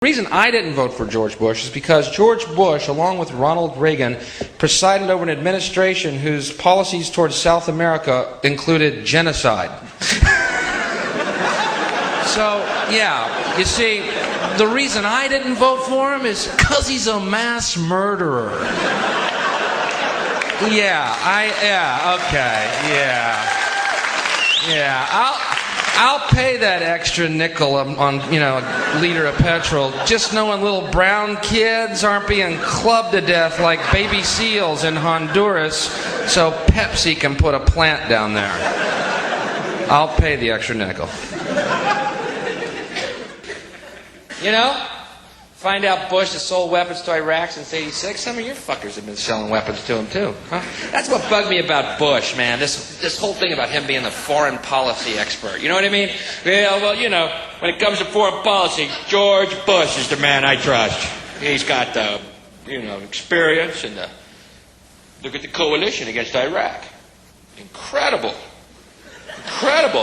The reason I didn't vote for George Bush is because George Bush, along with Ronald Reagan, presided over an administration whose policies towards South America included genocide. So, yeah, you see, the reason I didn't vote for him is because he's a mass murderer. I'll pay that extra nickel on a liter of petrol just knowing little brown kids aren't being clubbed to death like baby seals in Honduras so Pepsi can put a plant down there. I'll pay the extra nickel. Find out Bush has sold weapons to Iraq since '86. Some of your fuckers have been selling weapons to him too, huh? That's what bugged me about Bush, man. This whole thing about him being the foreign policy expert. You know what I mean? Yeah, well, when it comes to foreign policy, George Bush is the man I trust. He's got the, experience and look at the coalition against Iraq. Incredible.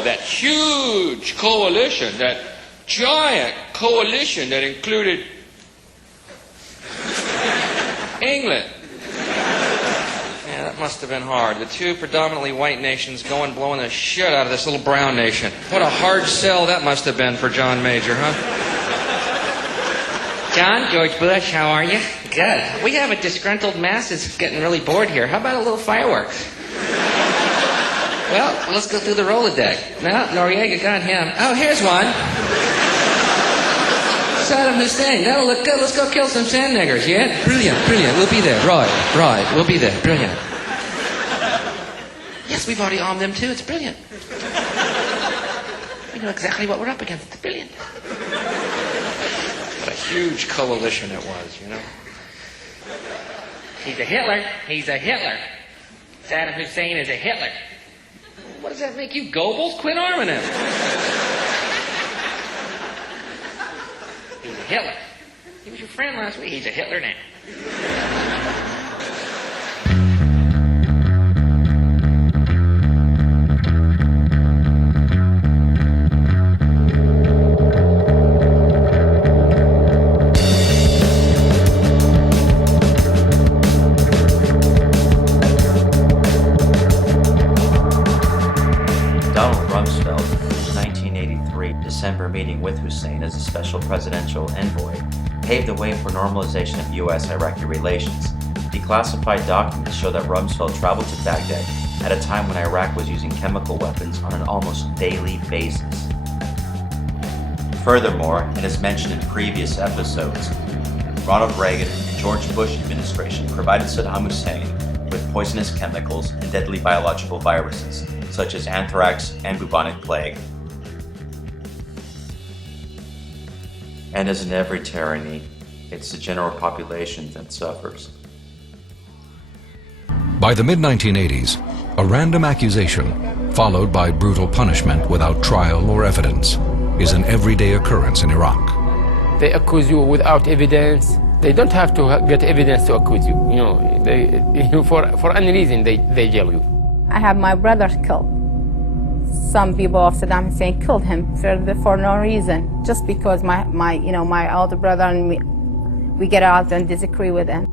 That huge coalition, that giant coalition that included England. Yeah, that must have been hard. The two predominantly white nations blowing the shit out of this little brown nation. What a hard sell that must have been for John Major, huh? John, George Bush, how are you? Good. We have a disgruntled masses getting really bored here. How about a little fireworks? Well, let's go through the Rolodex. No, Noriega got him. Oh, here's one. Saddam Hussein. That'll look good. Let's go kill some sand niggers, yeah? Brilliant. We'll be there. Right. We'll be there. Brilliant. Yes, we've already armed them too. It's brilliant. We know exactly what we're up against. It's brilliant. What a huge coalition it was, He's a Hitler. Saddam Hussein is a Hitler. What does that make you, Goebbels? Quit arming him. He's a Hitler. He was your friend last week. He's a Hitler now. December meeting with Hussein as a special presidential envoy paved the way for normalization of U.S.-Iraqi relations. Declassified documents show that Rumsfeld traveled to Baghdad at a time when Iraq was using chemical weapons on an almost daily basis. Furthermore, and as mentioned in previous episodes, Ronald Reagan and George Bush administration provided Saddam Hussein with poisonous chemicals and deadly biological viruses, such as anthrax and bubonic plague. And as in every tyranny, it's the general population that suffers. By the mid-1980s, a random accusation, followed by brutal punishment without trial or evidence, is an everyday occurrence in Iraq. They accuse you without evidence. They don't have to get evidence to accuse you. For any reason, they jail you. I have my brother killed. Some people of Saddam Hussein killed him for no reason, just because my older brother and me, we get out and disagree with him.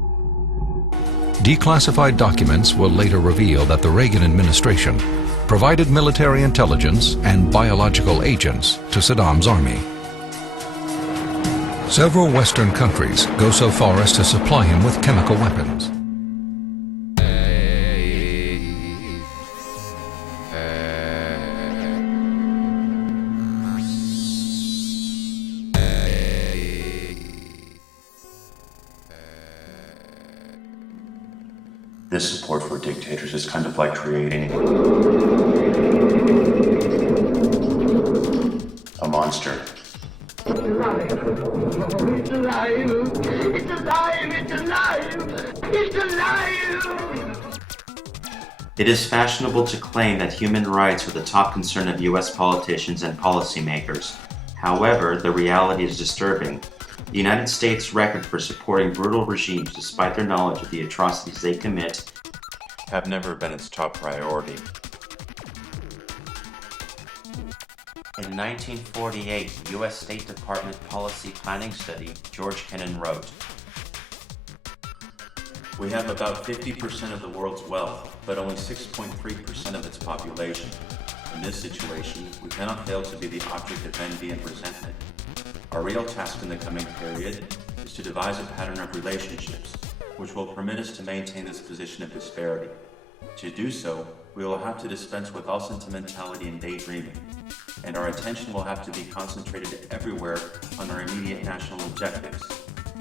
Declassified documents will later reveal that the Reagan administration provided military intelligence and biological agents to Saddam's army. Several Western countries go so far as to supply him with chemical weapons. This support for dictators is kind of like creating a monster. It's alive! It's alive! It's alive! It's alive! It's alive! It is fashionable to claim that human rights are the top concern of US politicians and policymakers. However, the reality is disturbing. The United States' record for supporting brutal regimes despite their knowledge of the atrocities they commit have never been its top priority. In 1948, U.S. State Department policy planning study, George Kennan wrote, "We have about 50% of the world's wealth, but only 6.3% of its population. In this situation, we cannot fail to be the object of envy and resentment. Our real task in the coming period is to devise a pattern of relationships which will permit us to maintain this position of disparity. To do so, we will have to dispense with all sentimentality and daydreaming, and our attention will have to be concentrated everywhere on our immediate national objectives.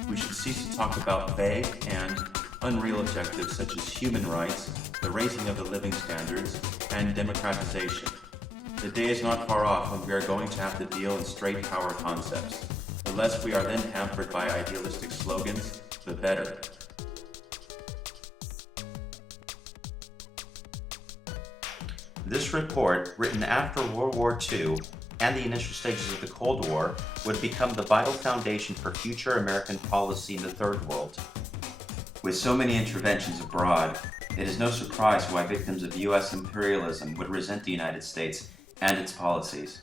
We should cease to talk about vague and unreal objectives such as human rights, the raising of the living standards, and democratization. The day is not far off when we are going to have to deal in straight power concepts. The less we are then hampered by idealistic slogans, the better." This report, written after World War II and the initial stages of the Cold War, would become the vital foundation for future American policy in the Third World. With so many interventions abroad, it is no surprise why victims of U.S. imperialism would resent the United States and its policies.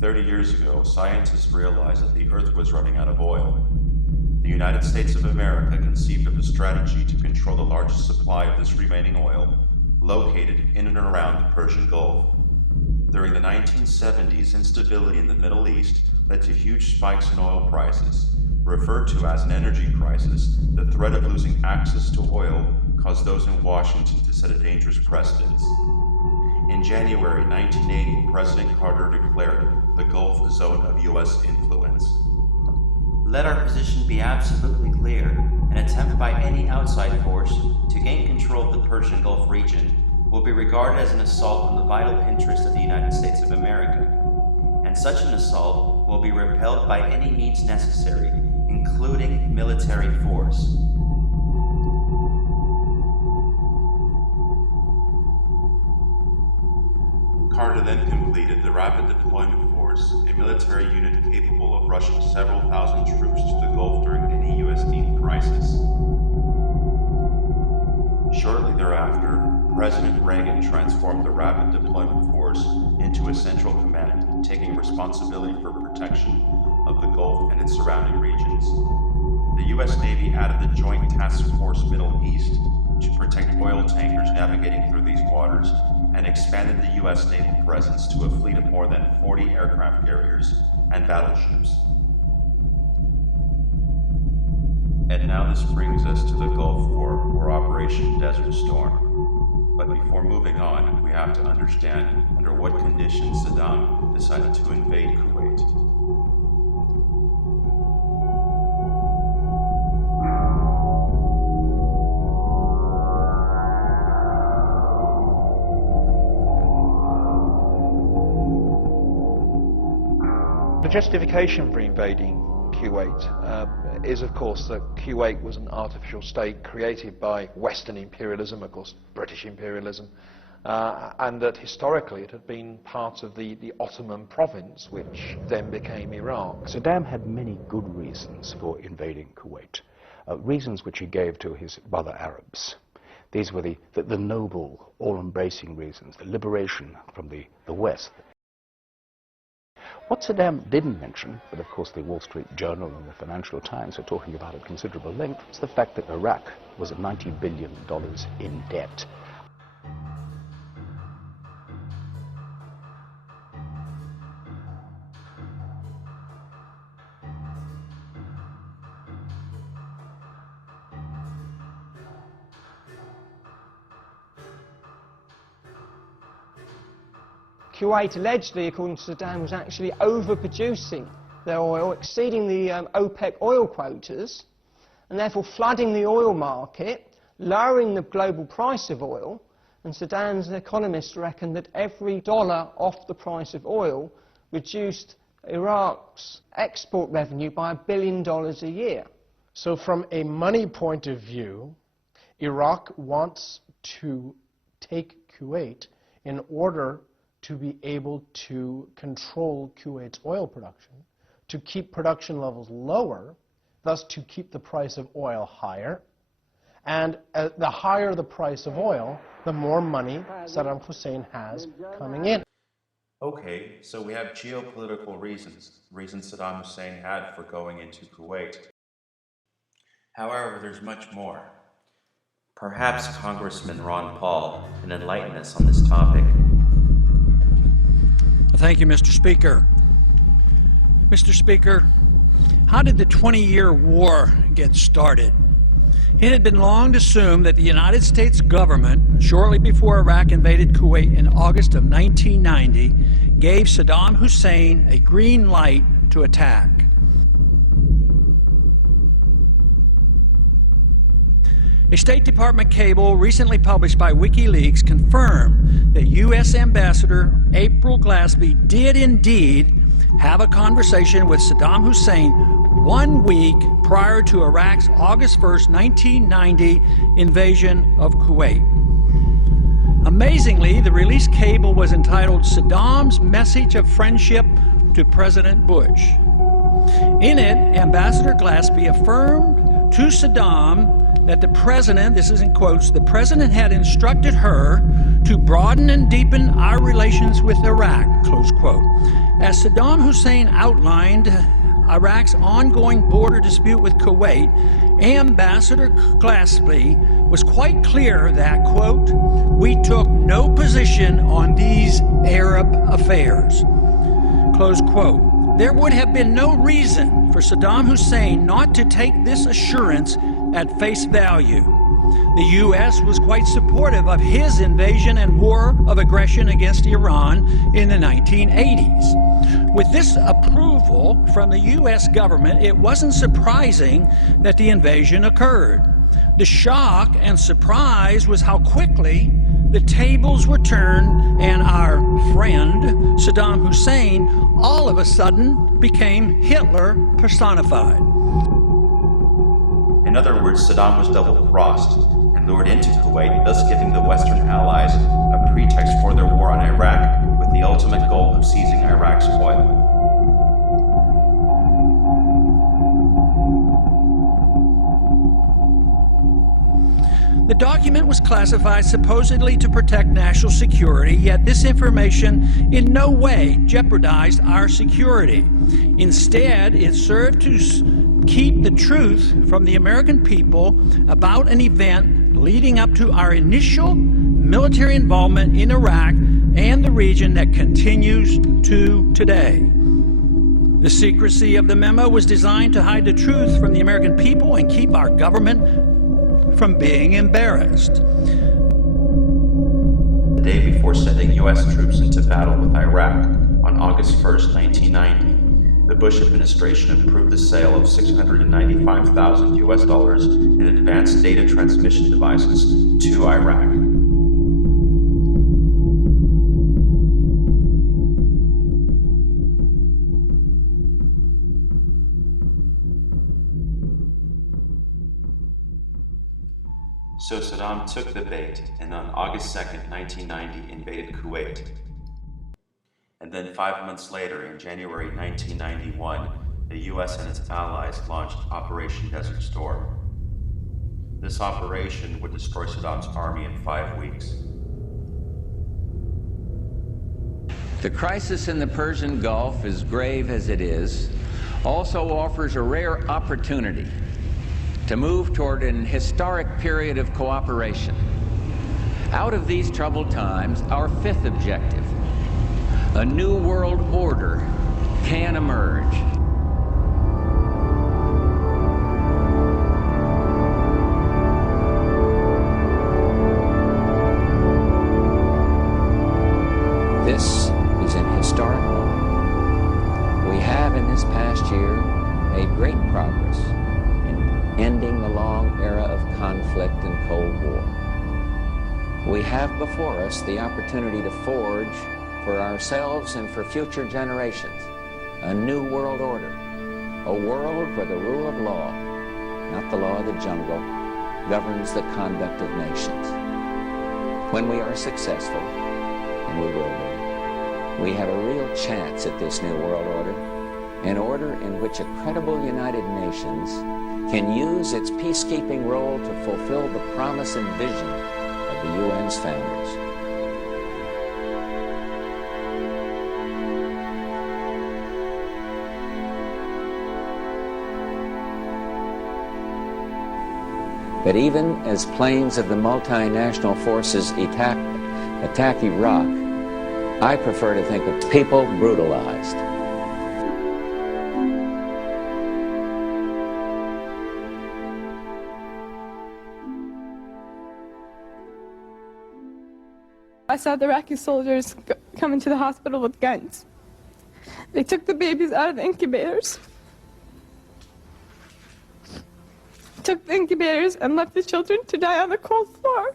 "30 years ago, scientists realized that the Earth was running out of oil. The United States of America conceived of a strategy to control the largest supply of this remaining oil, located in and around the Persian Gulf. During the 1970s, instability in the Middle East led to huge spikes in oil prices. Referred to as an energy crisis, the threat of losing access to oil caused those in Washington to set a dangerous precedent. In January 1980, President Carter declared the Gulf a zone of U.S. influence. Let our position be absolutely clear. An attempt by any outside force to gain control of the Persian Gulf region will be regarded as an assault on the vital interests of the United States of America, and such an assault will be repelled by any means necessary, including military force. Carter then completed the Rapid Deployment Force, a military unit capable of rushing several thousand troops to the Gulf during any U.S.-deemed crisis. Shortly thereafter, President Reagan transformed the Rapid Deployment Force into a central command, taking responsibility for protection of the Gulf and its surrounding regions. The U.S. Navy added the Joint Task Force Middle East to protect oil tankers navigating through these waters, and expanded the U.S. naval presence to a fleet of more than 40 aircraft carriers and battleships. And now this brings us to the Gulf War, or Operation Desert Storm. But before moving on, we have to understand under what conditions Saddam decided to invade Kuwait. The justification for invading Kuwait is, of course, that Kuwait was an artificial state created by Western imperialism, of course, British imperialism, and that historically it had been part of the Ottoman province, which then became Iraq. Saddam had many good reasons for invading Kuwait, reasons which he gave to his brother Arabs. These were the noble, all-embracing reasons, the liberation from the West. What Saddam didn't mention, but of course the Wall Street Journal and the Financial Times are talking about at considerable length, is the fact that Iraq was at $90 billion in debt. Kuwait allegedly, according to Saddam, was actually overproducing their oil, exceeding the OPEC oil quotas, and therefore flooding the oil market, lowering the global price of oil. And Saddam's economists reckon that every dollar off the price of oil reduced Iraq's export revenue by $1 billion a year. So from a money point of view, Iraq wants to take Kuwait in order to be able to control Kuwait's oil production, to keep production levels lower, thus to keep the price of oil higher. And the higher the price of oil, the more money Saddam Hussein has coming in. Okay, so we have geopolitical reasons Saddam Hussein had for going into Kuwait. However, there's much more. Perhaps Congressman Ron Paul can enlighten us on this topic. Thank you, Mr. Speaker. Mr. Speaker, how did the 20-year war get started? It had been long assumed that the United States government, shortly before Iraq invaded Kuwait in August of 1990, gave Saddam Hussein a green light to attack. A State Department cable recently published by WikiLeaks confirmed that U.S. Ambassador April Glaspie did indeed have a conversation with Saddam Hussein 1 week prior to Iraq's August 1st, 1990 invasion of Kuwait. Amazingly, the released cable was entitled Saddam's Message of Friendship to President Bush. In it, Ambassador Glaspie affirmed to Saddam that the president, this is in quotes, the president had instructed her to broaden and deepen our relations with Iraq, close quote. As Saddam Hussein outlined Iraq's ongoing border dispute with Kuwait, Ambassador Glaspie was quite clear that, quote, we took no position on these Arab affairs, close quote. There would have been no reason for Saddam Hussein not to take this assurance at face value. The U.S. was quite supportive of his invasion and war of aggression against Iran in the 1980s. With this approval from the U.S. government, it wasn't surprising that the invasion occurred. The shock and surprise was how quickly the tables were turned and our friend, Saddam Hussein, all of a sudden became Hitler personified. In other words, Saddam was double-crossed and lured into Kuwait, thus giving the Western allies a pretext for their war on Iraq with the ultimate goal of seizing Iraq's oil. The document was classified supposedly to protect national security, yet this information in no way jeopardized our security. Instead, it served to keep the truth from the American people about an event leading up to our initial military involvement in Iraq and the region that continues to today. The secrecy of the memo was designed to hide the truth from the American people and keep our government from being embarrassed. The day before sending U.S. troops into battle with Iraq on August 1st, 1990, the Bush administration approved the sale of $695,000 US in advanced data transmission devices to Iraq. So Saddam took the bait and on August 2nd, 1990 invaded Kuwait. And then 5 months later, in January 1991, the U.S. and its allies launched Operation Desert Storm. This operation would destroy Saddam's army in 5 weeks. The crisis in the Persian Gulf, as grave as it is, also offers a rare opportunity to move toward an historic period of cooperation. Out of these troubled times, our fifth objective, a new world order, can emerge. This is an historic moment. We have in this past year made great progress in ending the long era of conflict and Cold War. We have before us the opportunity to forge for ourselves and for future generations a new world order, a world where the rule of law, not the law of the jungle, governs the conduct of nations. When we are successful, and we will be, we have a real chance at this new world order an order in which a credible United Nations can use its peacekeeping role to fulfill the promise and vision of the UN's founders. But even as planes of the multinational forces attack Iraq, I prefer to think of people brutalized. I saw the Iraqi soldiers come into the hospital with guns. They took the babies out of the incubators. Took the incubators and left the children to die on the cold floor.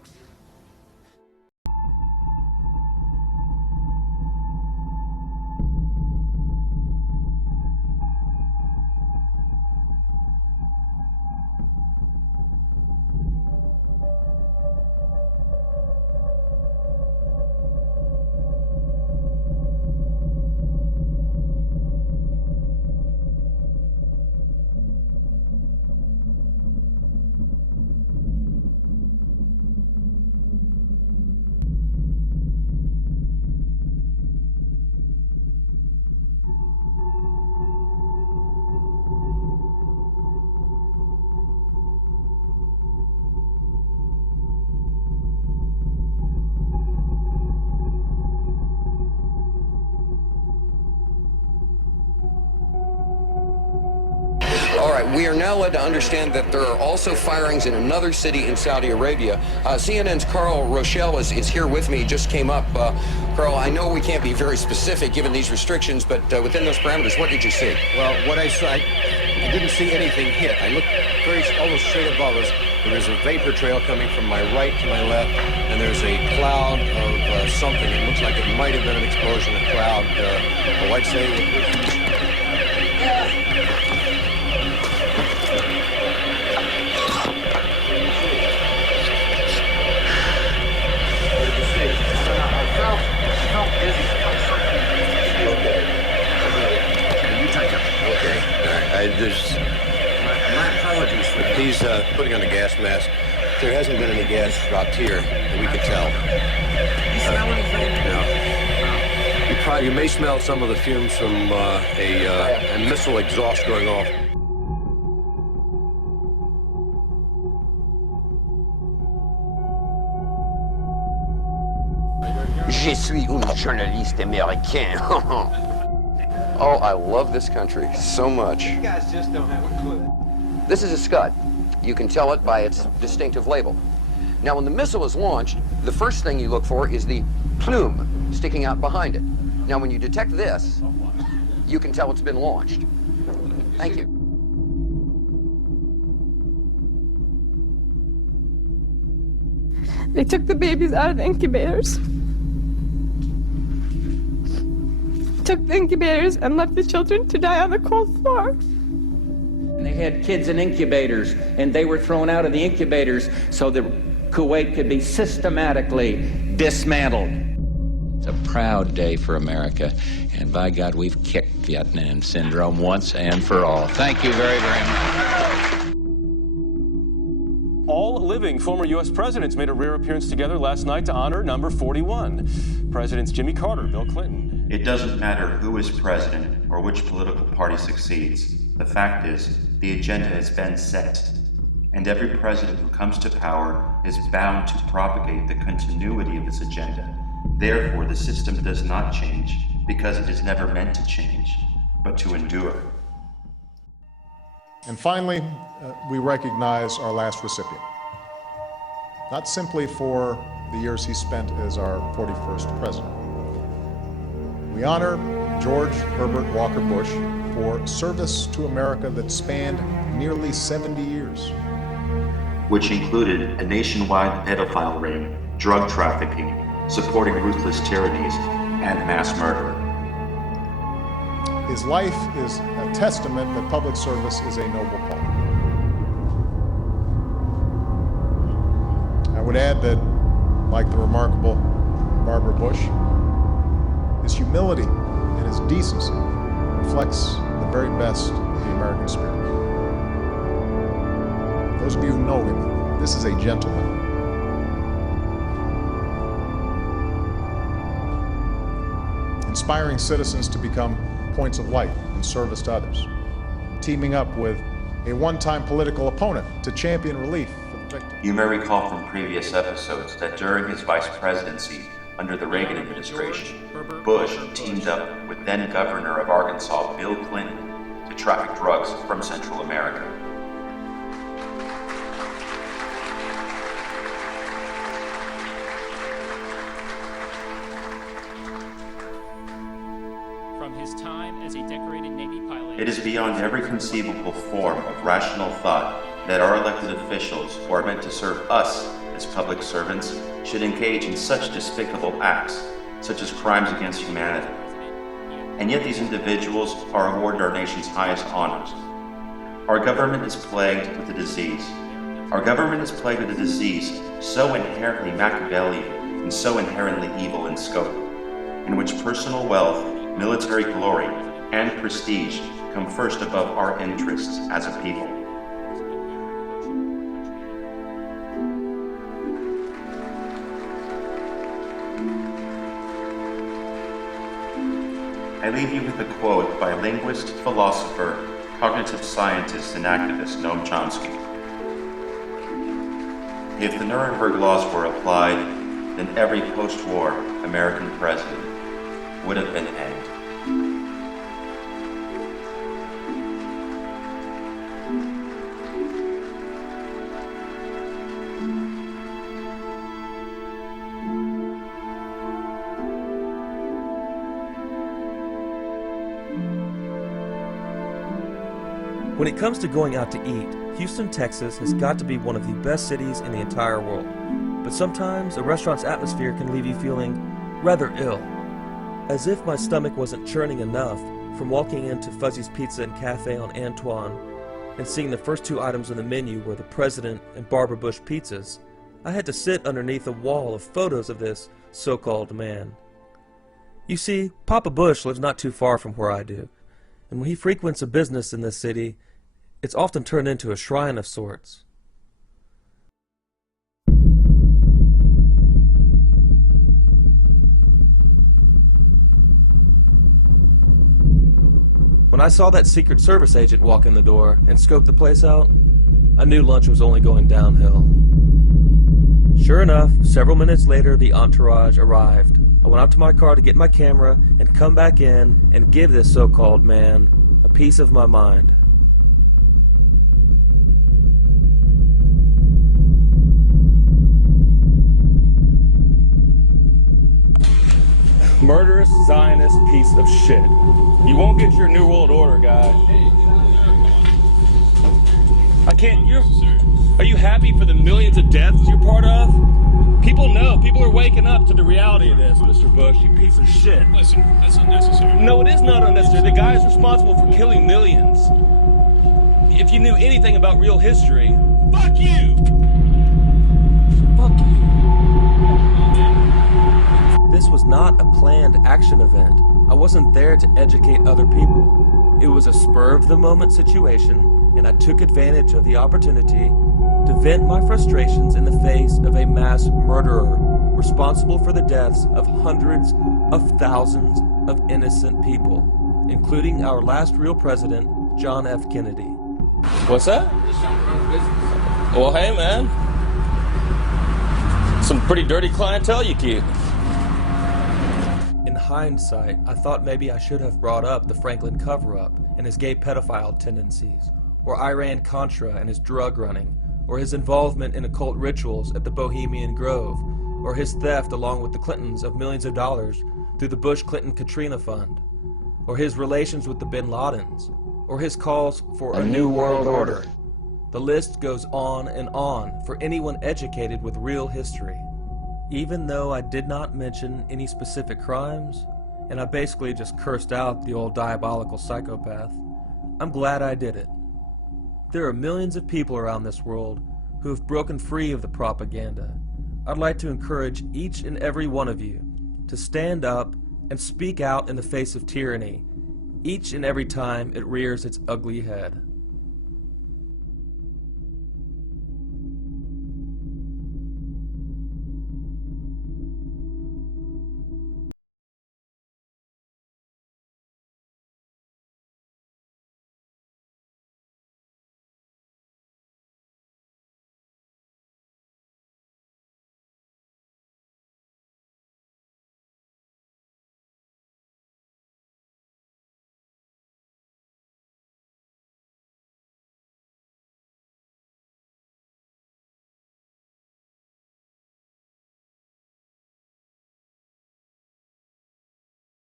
All right, we are now led to understand that there are also firings in another city in Saudi Arabia. CNN's Carl Rochelle is here with me, just came up. Carl, I know we can't be very specific given these restrictions, but within those parameters, what did you see? Well, what I saw, I didn't see anything hit. I looked almost straight above us. There was a vapor trail coming from my right to my left, and there's a cloud of something. It looks like it might have been an explosion, a cloud. I'd say... My apologies for that. He's putting on a gas mask. There hasn't been any gas dropped here that we could tell. You smell anything? No. You may smell some of the fumes from a missile exhaust going off. Je suis un journaliste américain. Oh, I love this country so much. You guys just don't have a clue. This is a Scud. You can tell it by its distinctive label. Now, when the missile is launched, the first thing you look for is the plume sticking out behind it. Now, when you detect this, you can tell it's been launched. Thank you. They took the babies out of the incubators. Took the incubators and left the children to die on the cold floor. And they had kids in incubators, and they were thrown out of the incubators so that Kuwait could be systematically dismantled. It's a proud day for America, and by God, we've kicked Vietnam syndrome once and for all. Thank you very, very much. All living former U.S. presidents made a rare appearance together last night to honor number 41. Presidents Jimmy Carter, Bill Clinton. It doesn't matter who is president or which political party succeeds. The fact is, the agenda has been set, and every president who comes to power is bound to propagate the continuity of this agenda. Therefore, the system does not change because it is never meant to change, but to endure. And finally, we recognize our last recipient, not simply for the years he spent as our 41st president. We honor George Herbert Walker Bush for service to America that spanned nearly 70 years. Which included a nationwide pedophile ring, drug trafficking, supporting ruthless tyrannies, and mass murder. His life is a testament that public service is a noble calling. I would add that, like the remarkable Barbara Bush, his humility and his decency reflects the very best of the American spirit. Those of you who know him, this is a gentleman. Inspiring citizens to become points of light in service to others. Teaming up with a one-time political opponent to champion relief for the victims. You may recall from previous episodes that during his vice presidency under the Reagan administration, Bush teamed up with then Governor of Arkansas, Bill Clinton, to traffic drugs from Central America. From his time as a decorated Navy pilot. It is beyond every conceivable form of rational thought that our elected officials who are meant to serve us as public servants should engage in such despicable acts, such as crimes against humanity. And yet these individuals are awarded our nation's highest honors. Our government is plagued with a disease. Our government is plagued with a disease so inherently Machiavellian and so inherently evil in scope, in which personal wealth, military glory, and prestige come first above our interests as a people. I leave you with a quote by linguist, philosopher, cognitive scientist, and activist Noam Chomsky. If the Nuremberg laws were applied, then every post-war American president would have been hanged. When it comes to going out to eat, Houston, Texas has got to be one of the best cities in the entire world. But sometimes a restaurant's atmosphere can leave you feeling rather ill. As if my stomach wasn't churning enough from walking into Fuzzy's Pizza and Cafe on Antoine and seeing the first two items on the menu were the President and Barbara Bush pizzas, I had to sit underneath a wall of photos of this so-called man. You see, Papa Bush lives not too far from where I do, and when he frequents a business in this city, it's often turned into a shrine of sorts. When I saw that Secret Service agent walk in the door and scope the place out, I knew lunch was only going downhill. Sure enough, several minutes later, the entourage arrived. I went out to my car to get my camera and come back in and give this so-called man a piece of my mind. Murderous Zionist piece of shit. You won't get your New World Order, guy. I can't, are you happy for the millions of deaths you're part of? People know, people are waking up to the reality of this, Mr. Bush, you piece of shit. Listen, that's unnecessary. No, it is not unnecessary. The guy is responsible for killing millions. If you knew anything about real history, fuck you! Fuck you. This was not a planned action event. I wasn't there to educate other people. It was a spur-of-the-moment situation, and I took advantage of the opportunity to vent my frustrations in the face of a mass murderer responsible for the deaths of hundreds of thousands of innocent people, including our last real president, John F. Kennedy. What's that? Well, hey, man. Some pretty dirty clientele you keep. In hindsight, I thought maybe I should have brought up the Franklin cover-up and his gay pedophile tendencies, or Iran-Contra and his drug running, or his involvement in occult rituals at the Bohemian Grove, or his theft along with the Clintons of millions of dollars through the Bush-Clinton-Katrina Fund, or his relations with the Bin Ladens, or his calls for a new world order. The list goes on and on for anyone educated with real history. Even though I did not mention any specific crimes, and I basically just cursed out the old diabolical psychopath, I'm glad I did it. There are millions of people around this world who have broken free of the propaganda. I'd like to encourage each and every one of you to stand up and speak out in the face of tyranny, each and every time it rears its ugly head.